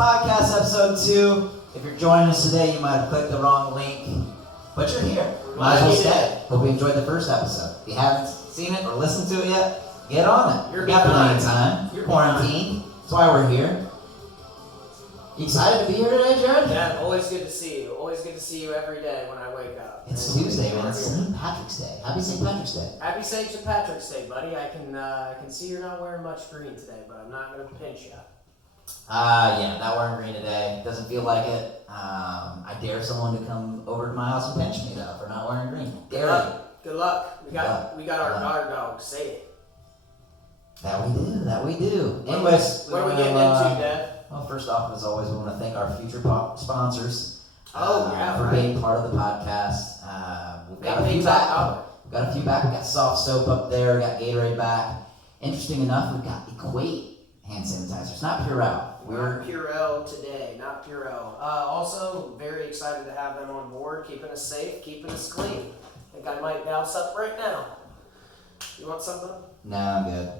Podcast Episode 2. If you're joining us today, you might have clicked the wrong link, but you're here. Might as well stay. Hope you enjoyed the first episode. If you haven't seen it or listened to it yet, get on it. You're got plenty of time. You're quarantined. That's why we're here. You excited to be here today, Jared? Yeah, always good to see you. Always good to see you every day when I wake up. It's Tuesday, man. It's St. Patrick's Day. Happy St. Patrick's Day. Happy St. Patrick's Day, buddy. I can see you're not wearing much green today, but I'm not going to pinch you. Yeah, not wearing green today. Doesn't feel like it. I dare someone to come over to my house and pinch me, though, for not wearing green. Good luck. We got our guard dog. Say it. That we do. Anyways, what are we getting into, Dad? Well, first off, as always, we want to thank our future sponsors for being part of the podcast. We've got a few back. We got Soft Soap up there. We got Gatorade back. Interesting enough, we've got Equate hand sanitizers, not Purell. We're Purell today, not Purell. Also, very excited to have them on board, keeping us safe, keeping us clean. I think I might douse up right now. You want something? No, I'm good.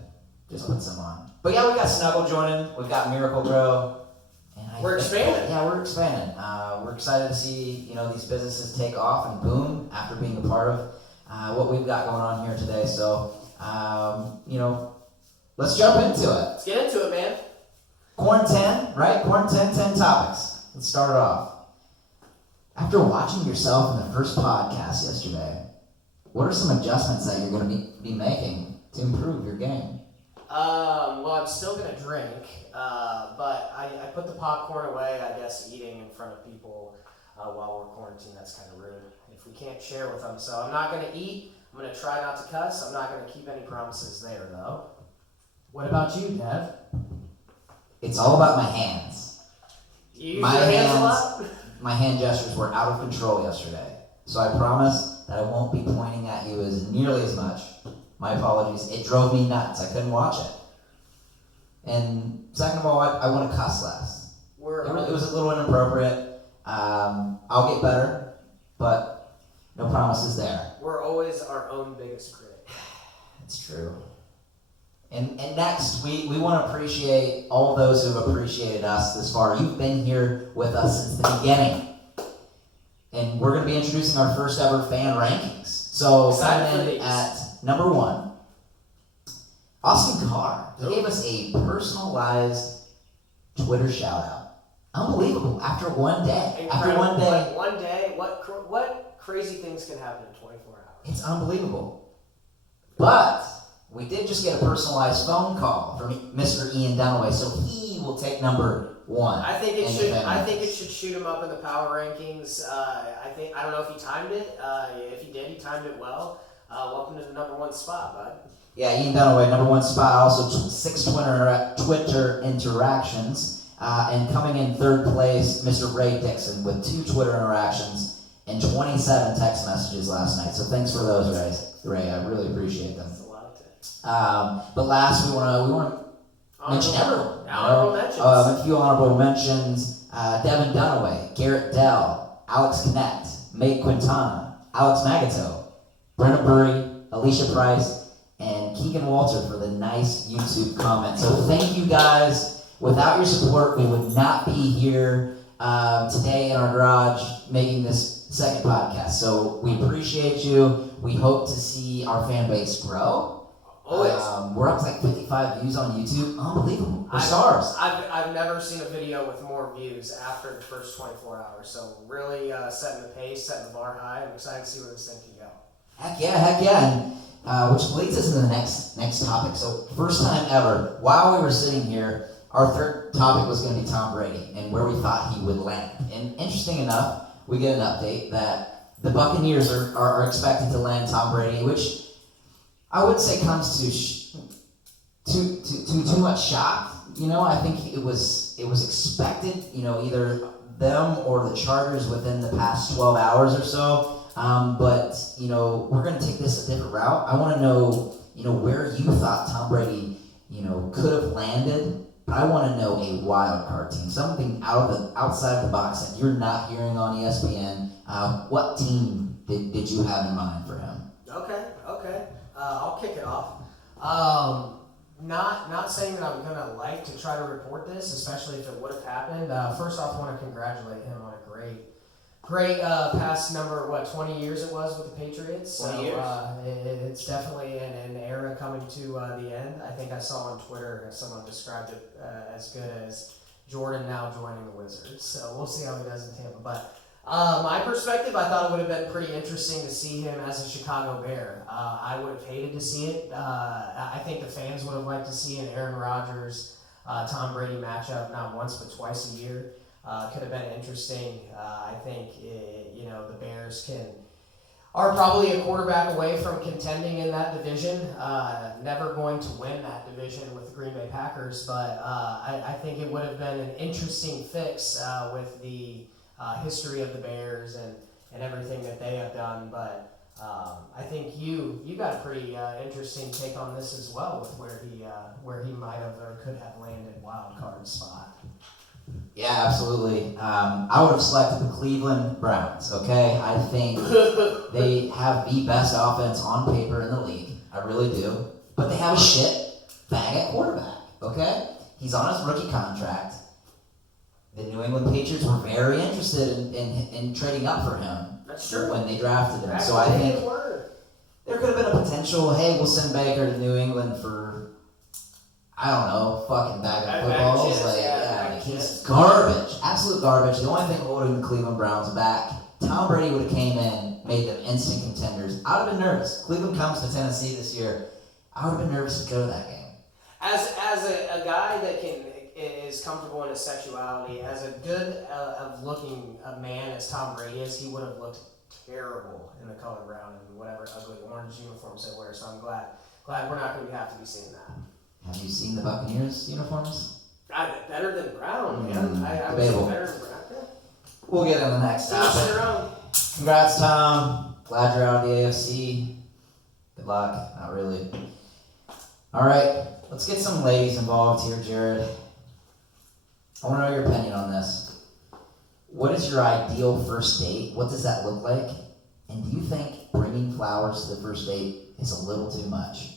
Just put some on. But yeah, we got Snuggle joining. We've got Miracle Grow. And we're expanding. Yeah, we're expanding. We're excited to see these businesses take off and boom after being a part of what we've got going on here today. So let's jump into it. Let's get into it, man. QuaranTEN, right? QuaranTEN 10 topics. Let's start it off. After watching yourself in the first podcast yesterday, what are some adjustments that you're going to be making to improve your game? Well, I'm still going to drink, but I put the popcorn away. I guess eating in front of people while we're quarantined, that's kind of rude if we can't share with them. So I'm not going to eat. I'm going to try not to cuss. I'm not going to keep any promises there, though. What about you, Dev? It's all about my hands. You use your hands a lot? My hand gestures were out of control yesterday. So I promise that I won't be pointing at you as nearly as much. My apologies. It drove me nuts. I couldn't watch it. And second of all, I want to cuss less. It was a little inappropriate. I'll get better, but no promises there. We're always our own biggest critic. It's true. And next, we want to appreciate all those who have appreciated us this far. You've been here with us since the beginning. And we're going to be introducing our first ever fan rankings. So coming in at number 1, Austin Carr. He gave us a personalized Twitter shout out. Unbelievable. After one day. Incredible. After one day, what crazy things can happen in 24 hours? It's unbelievable. But we did just get a personalized phone call from Mr. Ian Dunaway, so he will take number 1. I think it should shoot him up in the power rankings. I don't know if he timed it. If he did, he timed it well. Welcome to the number 1 spot, bud. Yeah, Ian Dunaway, number 1 spot. Also 6 Twitter interactions. And coming in 3rd place, Mr. Ray Dixon with 2 Twitter interactions and 27 text messages last night. So thanks for those, Ray. I really appreciate them. That's a lot of text. But last, we want to mention everyone. Honorable mentions. A few honorable mentions. Devin Dunaway, Garrett Dell, Alex Connect, May Quintana, Alex Magato, Brenna Burry, Alicia Price, and Keegan Walter for the nice YouTube comments. So thank you guys. Without your support, we would not be here today in our garage making this second podcast. So we appreciate you. We hope to see our fan base grow. Always. We're up to like 55 views on YouTube. Unbelievable. We're stars. I've never seen a video with more views after the first 24 hours. So really setting the pace, setting the bar high. I'm excited to see where this thing can go. Heck yeah. And which leads us into the next topic. So first time ever, while we were sitting here, our third topic was going to be Tom Brady and where we thought he would land. And interesting enough, we get an update that the Buccaneers are expected to land Tom Brady, which I would say comes to too much shock. I think it was expected. Either them or the Chargers within the past 12 hours or so. But we're going to take this a different route. I want to know where you thought Tom Brady could have landed. But I want to know a wild card team, something outside of the box that you're not hearing on ESPN. What team did you have in mind for him? Okay. I'll kick it off. not saying that I'm gonna like to try to report this, especially if it would have happened. First off, I want to congratulate him on a great past 20 years it was with the Patriots. 20 years. It's definitely an era coming to the end. I think I saw on Twitter someone described it as good as Jordan now joining the Wizards. So we'll see how he does in Tampa. But my perspective, I thought it would have been pretty interesting to see him as a Chicago Bear. I would have hated to see it. I think the fans would have liked to see an Aaron Rodgers, Tom Brady matchup, not once but twice a year. Could have been interesting. I think the Bears are probably a quarterback away from contending in that division. Never going to win that division with the Green Bay Packers, but I think it would have been an interesting fix with the history of the Bears and everything that they have done. But I think you got a pretty interesting take on this as well, with where he might have or could have landed wild card spot. Yeah, absolutely. I would have selected the Cleveland Browns, okay? I think they have the best offense on paper in the league. I really do. But they have a shit bag at quarterback, okay? He's on his rookie contract. The New England Patriots were very interested in trading up for him. That's true. When they drafted him. So I think there could have been a potential, hey, we'll send Baker to New England for, I don't know, fucking bag of footballs. He's garbage. Absolute garbage. The only thing holding the Cleveland Browns back, Tom Brady would have came in, made them instant contenders. I would have been nervous. Cleveland comes to Tennessee this year. I would have been nervous to go to that game. As a guy that is comfortable in his sexuality, as a good of looking a man as Tom Brady is, he would have looked terrible in the color brown and whatever ugly orange uniforms they wear. So I'm glad we're not going to have to be seeing that. Have you seen the Buccaneers uniforms? Better than brown, man. I was Debatable. better than brown. Yeah. We'll get on the next topic. Congrats, Tom. Glad you're out of the AFC. Good luck. Not really. All right, let's get some ladies involved here, Jared. I want to know your opinion on this. What is your ideal first date? What does that look like? And do you think bringing flowers to the first date is a little too much?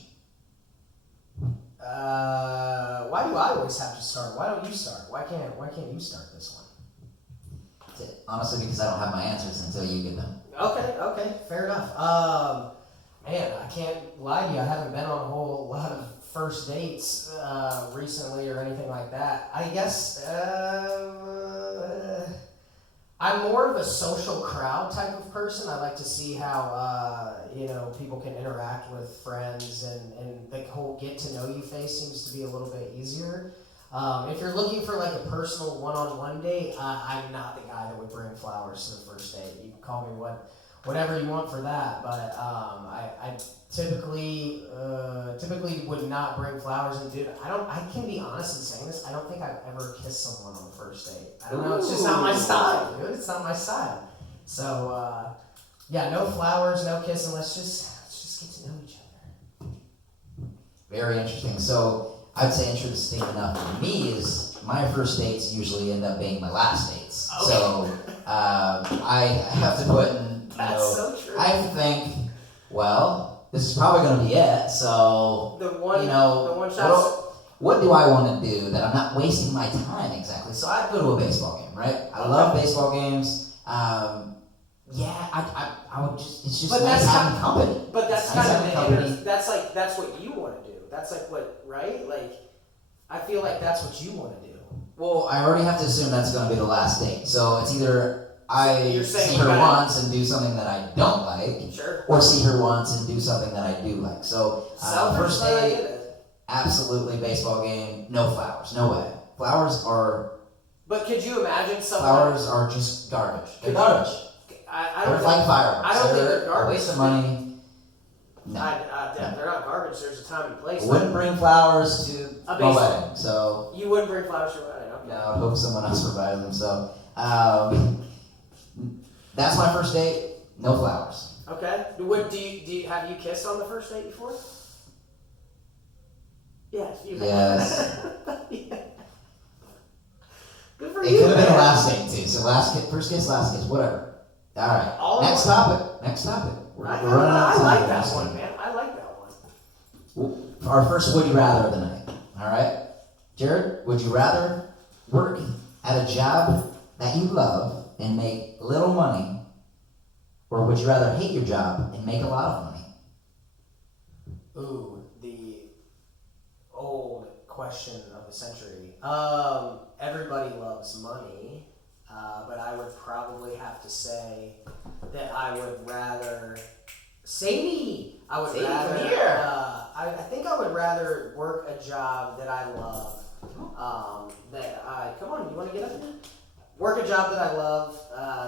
Why do I always have to start? Why don't you start? Why can't you start this one? Honestly, because I don't have my answers until you give them. Okay, fair enough. Man, I can't lie to you. I haven't been on a whole lot of first dates recently or anything like that. I guess I'm more of a social crowd type of person. I like to see how people can interact with friends, and the whole get to know you phase seems to be a little bit easier. If you're looking for like a personal one-on-one date, I'm not the guy that would bring flowers to the first date. You can call me whatever you want for that, but I typically would not bring flowers. And dude, I can be honest in saying this. I don't think I've ever kissed someone on the first date. I don't know. It's just not my style, dude. It's not my style. So yeah, no flowers, no kissing. Let's just get to know each other. Very interesting. So I'd say interesting enough for me is my first dates usually end up being my last dates. Okay. So I have to put in. That's so true. I have to think, well, this is probably going to be it, so, the one shot. what do I want to do that I'm not wasting my time exactly? So I'd go to a baseball game, right? I love baseball games. I would just, it's just nice having company. But that's nice kind of company. that's what you want to do. That's like what, right? Like, I feel like that's what you want to do. Well, I already have to assume that's going to be the last date. So it's either I see her once and do something that I don't like, sure, or see her once and do something that I do like. So first date, absolutely baseball game, no flowers, no way. Flowers are. But could you imagine someone? Flowers are just garbage. They're garbage. I don't they're like fireworks. I don't think they're garbage. A waste of money. No. They're not garbage. There's a time and place. I wouldn't bring flowers to my wedding. So you wouldn't bring flowers to your wedding. Okay. No, I hope someone else provided them. So that's my first date. No flowers. Okay. Have you kissed on the first date before? Yes. Yes. Yeah. Good for it you. It could have been the last date too. So first kiss, last kiss, whatever. All right. Next topic. We're running out of time. I like that one, man. I like that one. Well, our first would you rather of the night. All right, Jared, would you rather work at a job that you love and make little money, or would you rather hate your job and make a lot of money? Ooh, the old question of the century. Everybody loves money, but I would probably have to say that I would rather Sadie. I would Sadie, rather. come here. I think I would rather work a job that I love. Come on, you want to get up here? Work a job that I love,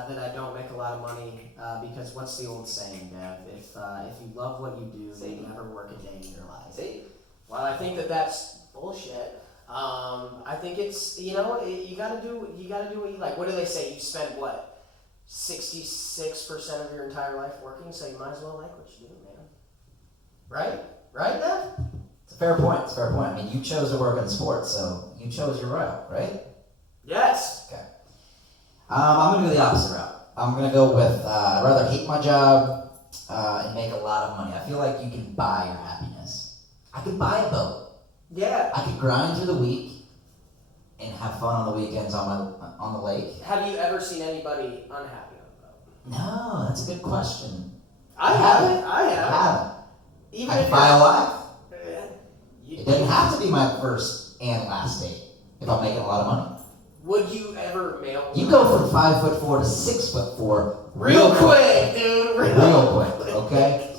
that I don't make a lot of money, because what's the old saying, Dev? If you love what you do, then you never work a day in your life. See? Well, I think that's bullshit. I think it's, you gotta do what you like. What do they say? You spend what, 66% of your entire life working, so you might as well like what you do, man. Right? Right, Dev? It's a fair point. I mean, you chose to work in sports, so you chose your route, right? Yes. Okay. I'm going to go the opposite route. I'm going to go with I'd rather hate my job and make a lot of money. I feel like you can buy your happiness. I could buy a boat. Yeah. I could grind through the week and have fun on the weekends on the lake. Have you ever seen anybody unhappy on a boat? No, that's a good question. I haven't. Even I if could buy a life. You- It doesn't have to be my first and last date if I'm making a lot of money. Would you ever mail? You go from 5'4" to 6'4" real quick, dude. real quick, okay?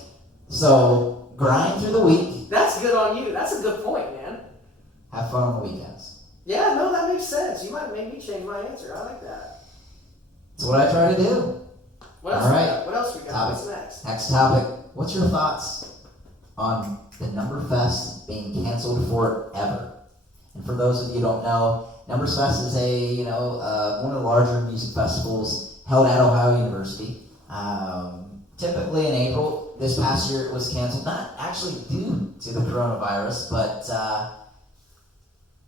So grind through the week. That's good on you. That's a good point, man. Have fun on the weekends. Yeah, no, that makes sense. You might make me change my answer. I like that. That's what I try to do. What else? All We right. got? What else we got? Topic. What's next? Next topic. What's your thoughts on the Number Fest being canceled forever? And for those of you who don't know, Numbers Fest is one of the larger music festivals held at Ohio University. Typically in April. This past year it was canceled, not actually due to the coronavirus, but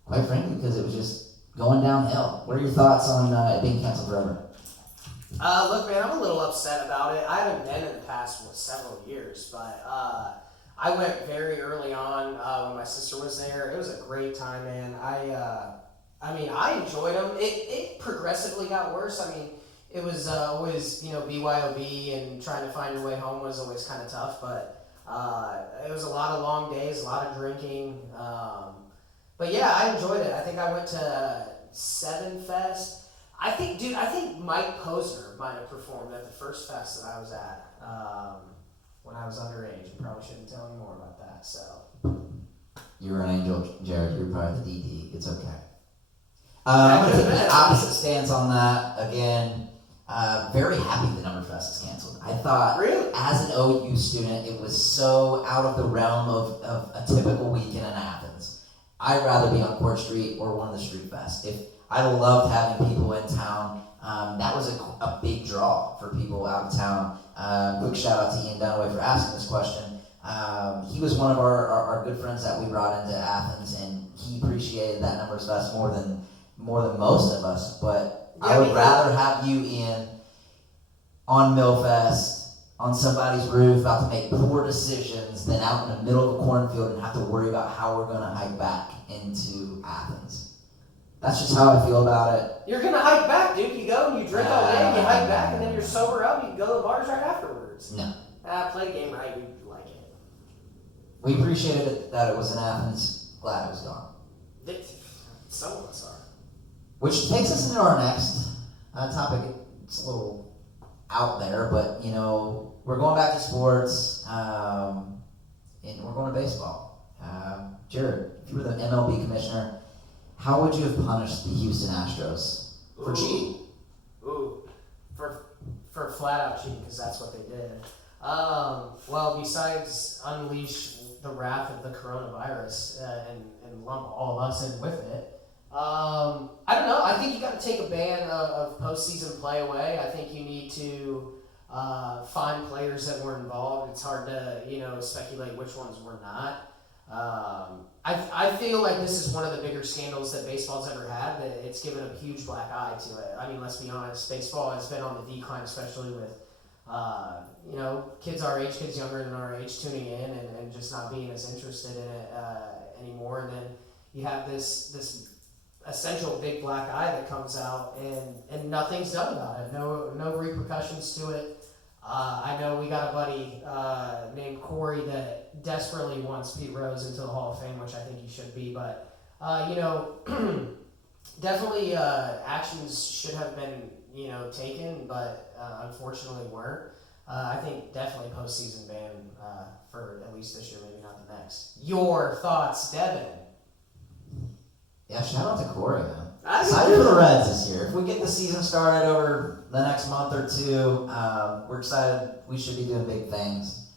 quite frankly because it was just going downhill. What are your thoughts on it being canceled forever? Look, man, I'm a little upset about it. I haven't been in the past several years, but I went very early on when my sister was there. It was a great time, man. I enjoyed them. It progressively got worse. I mean, it was always, BYOB, and trying to find your way home was always kind of tough, but it was a lot of long days, a lot of drinking. But yeah, I enjoyed it. I think I went to Seven Fest. I think Mike Posner might have performed at the first fest that I was at when I was underage. I probably shouldn't tell you more about that. So You were an angel, Jared. You were probably the DD. It's okay. I'm going to take the opposite stance on that. Again, very happy the Number Fest is canceled. I thought, really, as an OU student, it was so out of the realm of a typical weekend in Athens. I'd rather be on Court Street or one of the street fests. I loved having people in town. That was a big draw for people out of town. Quick shout out to Ian Dunaway for asking this question. He was one of our good friends that we brought into Athens, and he appreciated that Numbers Fest more than most of us. But Yeah, I would rather have you on Millfest, on somebody's roof, about to make poor decisions, than out in the middle of a cornfield and have to worry about how we're going to hike back into Athens. That's just how I feel about it. you're gonna hike back, dude. You go and you drink all day, and you hike back, and then you're sober up. You can go to the bars right afterwards. No. Play the game right. We like it. We appreciated it, that it was in Athens. Glad it was gone. Some of us are. Which takes us into our next topic. It's a little out there, but we're going back to sports, and we're going to baseball. Jared, if you were the MLB commissioner, how would you have punished the Houston Astros for cheating? For flat out cheating, because that's what they did. Well, besides unleash the wrath of the coronavirus and lump all of us in with it, I don't know. I think you got to take a ban of postseason play away. I think you need to find players that were involved. It's hard to speculate which ones were not. I feel like this is one of the bigger scandals that baseball's ever had. That it's given a huge black eye to it. I mean, let's be honest. Baseball has been on the decline, especially with kids our age, kids younger than our age, tuning in and just not being as interested in it anymore. And then you have this essential big black eye that comes out and nothing's done about it. No repercussions to it. I know we got a buddy named Corey that desperately wants Pete Rose into the Hall of Fame, which I think he should be. But definitely actions should have been taken, but unfortunately weren't. I think definitely postseason ban for at least this year, maybe not the next. Your thoughts, Devin? Yeah, shout out to Corey, man. Excited for the Reds this year. If we get the season started over the next month or two, we're excited. We should be doing big things.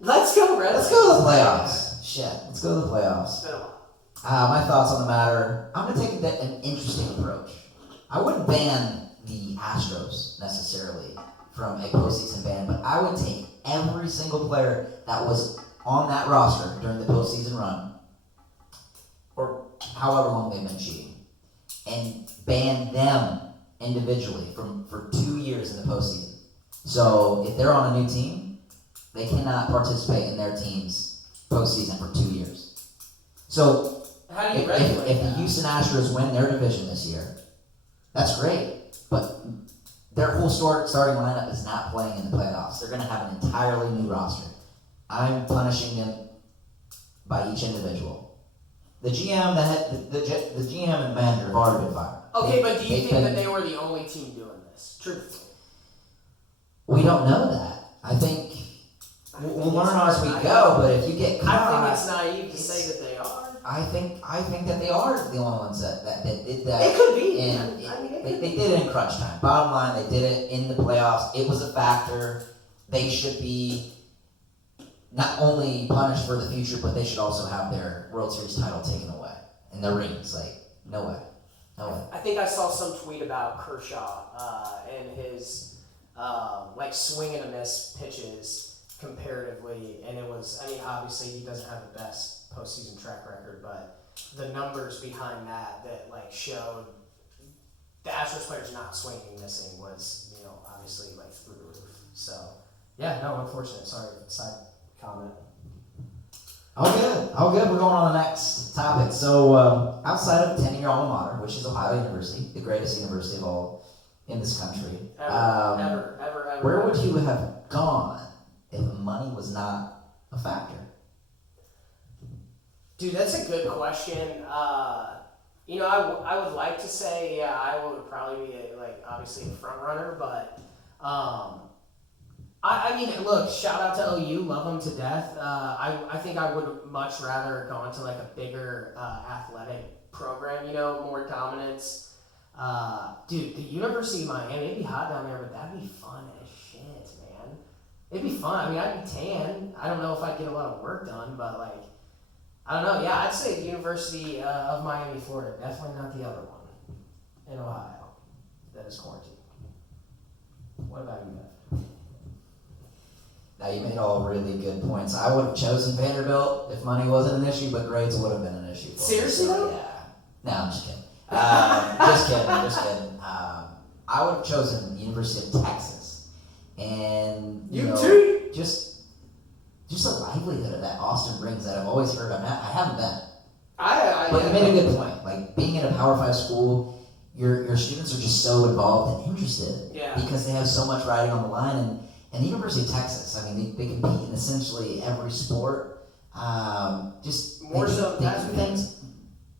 Let's go, Reds. Let's go to the playoffs. Shit, let's go to the playoffs. It's been a while. My thoughts on the matter. I'm going to take an interesting approach. I wouldn't ban the Astros necessarily from a postseason ban, but I would take every single player that was on that roster during the postseason run, or however long they've been cheating, and ban them individually for 2 years in the postseason. So if they're on a new team, they cannot participate in their team's postseason for 2 years. So how do you if the Houston Astros win their division this year, that's great, but their whole starting lineup is not playing in the playoffs. They're going to have an entirely new roster. I'm punishing them by each individual. The GM, the GM and the manager have already been fired. Okay, but do you think that they were the only team doing this? Truthfully, we don't know that. I think we'll learn as we go. But if you get caught, I think it's naive to say that they are. I think that they are the only ones that did that. It could be. They did it in crunch time. Bottom line, they did it in the playoffs. It was a factor. They should be not only punished for the future, but they should also have their World Series title taken away and their rings. Like, no way. I think I saw some tweet about Kershaw and his swing and a miss pitches comparatively, and it was. I mean, obviously he doesn't have the best postseason track record, but the numbers behind that showed the Astros players not swinging and missing was obviously through the roof. So yeah, no, unfortunate. Sorry, side comment. All good. We're going on the next topic. So, outside of attending your alma mater, which is Ohio University, the greatest university of all in this country, Ever. Where would you have gone if money was not a factor? Dude, that's a good question. I would like to say, Iowa would probably be obviously a front runner, but I mean, look, shout out to OU, love them to death. I think I would much rather go into a bigger athletic program, more dominance. Dude, the University of Miami, it'd be hot down there, but that'd be fun as shit, man. It'd be fun. I mean, I'd be tan. I don't know if I'd get a lot of work done, but I don't know. Yeah, I'd say the University of Miami, Florida. Definitely not the other one in Ohio that is quarantined. What about you, Beth? Now, you made all really good points. I would have chosen Vanderbilt if money wasn't an issue, but grades would have been an issue for me. Seriously, though? Yeah. No, I'm just kidding. Just kidding. I would have chosen the University of Texas. And, just the livelihood of that Austin brings that I've always heard of. I haven't been. But you made a good point. Being in a Power 5 school, your students are just so involved and interested. Yeah. Because they have so much riding on the line. And the University of Texas, I mean, they compete in essentially every sport. They do things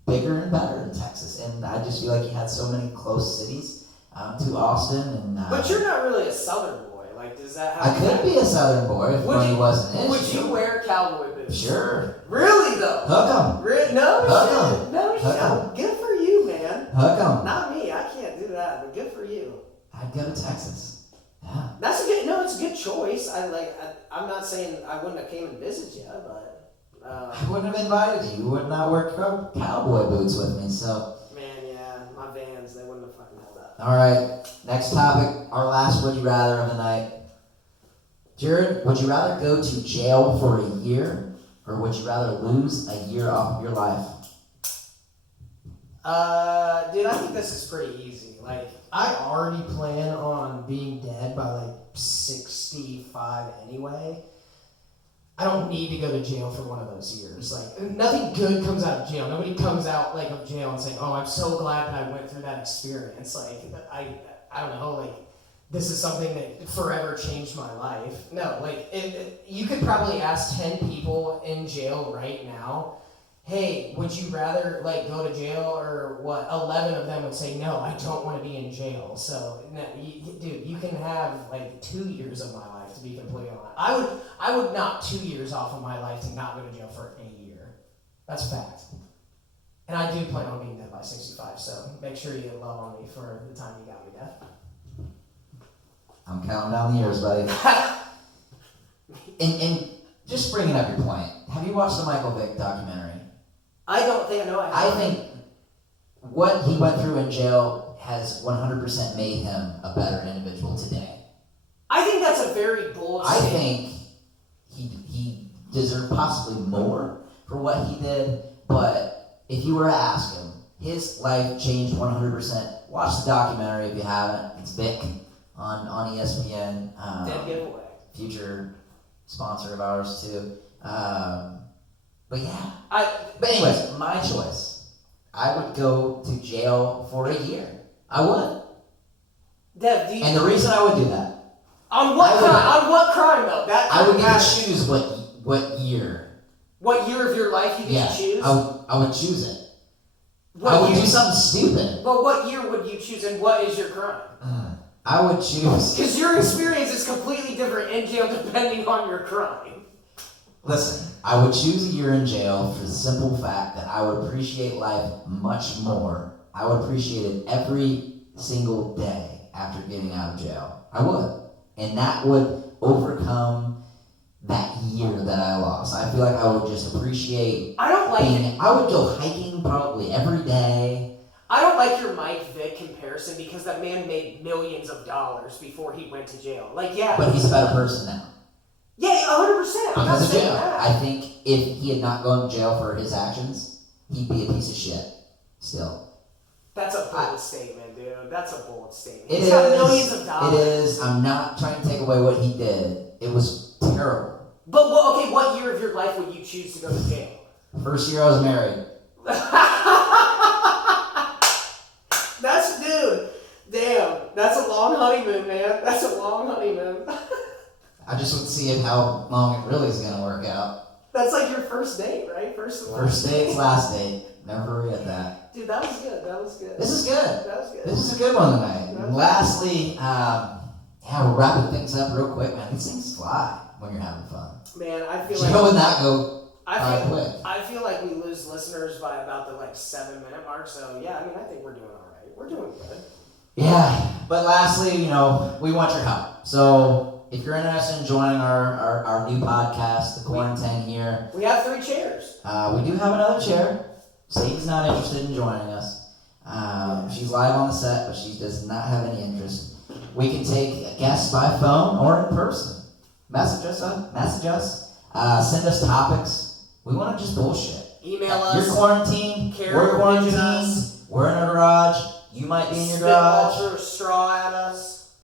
bigger and better in Texas. And I just feel like you had so many close cities to Austin. And but you're not really a Southern boy. Does that happen? I could be a Southern boy if money wasn't an issue. Would you wear cowboy boots? Sure. Really, though? Hook 'em. No shit. Good for you, man. Hook 'em. Not me. I can't do that, but good for you. I'd go to Texas. Yeah. It's a good choice. I'm not saying I wouldn't have came and visited you, but I wouldn't have invited you. You would not wear cowboy boots with me, so. Man, yeah, my Vans, they wouldn't have fucking held up. All right, next topic, our last would you rather of the night. Jared, would you rather go to jail for a year, or would you rather lose a year off of your life? Dude, I think this is pretty easy. I already plan on being dead by like 65 anyway. I don't need to go to jail for one of those years. Like, nothing good comes out of jail. Nobody comes out like of jail and saying, "Oh, I'm so glad that I went through that experience." Like, I don't know, like, this is something that forever changed my life. No, like, you could probably ask 10 people in jail right now, "Hey, would you rather, like, go to jail or what?" 11 of them would say, "No, I don't want to be in jail." So, no, dude, you can have, like, 2 years of my life, to be completely honest. I would knock 2 years off of my life to not go to jail for a year. That's a fact. And I do plan on being dead by 65, so make sure you love on me for the time you got me dead. I'm counting down the years, buddy. and just bringing up your point, have you watched the Michael Vick documentary? I don't think I know. I think what he went through in jail has 100% made him a better individual today. I think that's a very bold I statement. think he deserved possibly more for what he did, but if you were to ask him, his life changed 100%. Watch the documentary if you haven't. It's Vic on ESPN. Dead giveaway. Future sponsor of ours too. But yeah. But anyways, my choice. I would go to jail for a year. I would. Dev, And the reason I would do that. On what crime? On what crime though? I would get to choose what year. What year of your life you get to choose? I would choose it. I would do something stupid. But what year would you choose, and what is your crime? I would choose. Because your experience is completely different in jail depending on your crime. Listen, I would choose a year in jail for the simple fact that I would appreciate life much more. I would appreciate it every single day after getting out of jail. I would. And that would overcome that year that I lost. I feel like I would just appreciate I would go hiking probably every day. I don't like your Mike Vick comparison because that man made millions of dollars before he went to jail. Like, yeah. But he's a better person now. Yeah, 100%. I'm not Because of saying jail. that. I think if he had not gone to jail for his actions, he'd be a piece of shit still. That's a bold statement, dude. That's a bold statement. He's got millions of dollars. It is. I'm not trying to take away what he did. It was terrible. But, okay, what year of your life would you choose to go to jail? First year I was married. That's a long honeymoon, man. That's a long honeymoon. I just would see how long it really is going to work out. That's like your first date, right? First date's last date. Never forget that. Dude, that was good. This is good. That was good. This is a good one tonight. And lastly, we're wrapping things up real quick, man. These things fly when you're having fun. Man, I feel Show would not go quick. I feel like we lose listeners by about the 7-minute mark. So yeah, I mean, I think we're doing all right. We're doing good. Yeah, but lastly, we want your help. So if you're interested in joining our new podcast, the QuaranTEN here, we have 3 chairs. We do have another chair. Satan's not interested in joining us. She's live on the set, but she does not have any interest. We can take guests by phone or in person. Message us. Send us topics. We want to just bullshit. Email us. You're quarantined. Carol We're quarantined. us. We're in a garage. You might be in your garage. Spit water, straw at us.